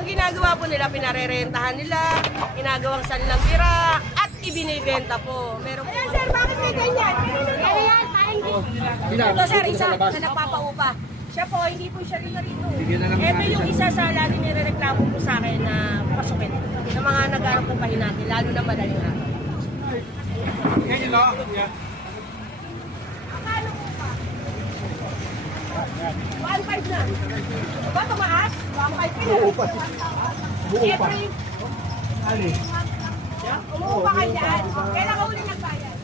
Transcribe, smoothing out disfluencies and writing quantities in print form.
Ang ginagawa po nila, pinarerentahan nila, ginagawang sanilang tira, at ibinibenta po. Meron po. Sir, bakit may ganyan? Ano yan? Ito sir, isa na nagpapaupa. Siya po, hindi po siya dito rito. Ito yung isa sa lagi nirereklamo po sa akin na pasukin. Ng mga nag-arap po pahinati, lalo na madaling araw. Ganyan lang. Akala ko pa. 1.5 na. Ba, tumaas? 1.5 pa. Buo pa. Buo pa. Ali. Umuupa ka dyan. Kailan ka uli nagbayad?